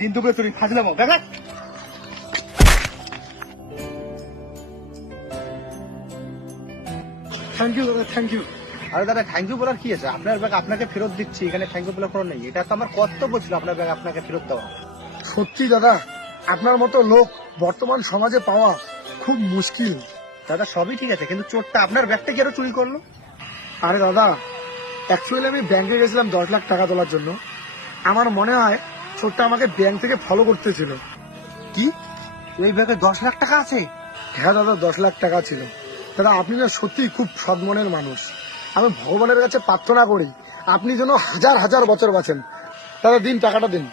দিন দুপুরে চুরি ফাজলামো দেখা। থ্যাংক ইউ দাদা, থ্যাংক ইউ। আরে দাদা থ্যাংক ইউ বলার কি আছে, আপনার ব্যাগ আপনাকে ফেরত দিচ্ছি, এখানে থ্যাংক ইউ বলার কোনো নেই। এটা তো আমার কর্তব্য ছিল আপনার ব্যাগ আপনাকে ফেরত দেওয়া। সত্যি দাদা, আপনার মতো লোক বর্তমান সমাজে পাওয়া খুব মুশকিল। দাদা সবই ঠিক আছে, কিন্তু চোরটা আপনার ব্যাগটা কেন চুরি করলো? আরে দাদা, অ্যাকচুয়ালি আমি ব্যাংকে গেছিলাম 10 লাখ টাকা তোলার জন্য। আমার মনে হয় চোরটা আমাকে ব্যাংক থেকে ফলো করতেছিল। কি এই ব্যাগে 10 লাখ টাকা আছে? হ্যাঁ দাদা, 10 লাখ টাকা ছিল। দাদা আপনি না সত্যি খুব সৎ মনের মানুষ। আমি ভগবানের কাছে প্রার্থনা করি আপনি যেন হাজার হাজার বছর বাঁচেন। দাদা দিন, টাকাটা দিন।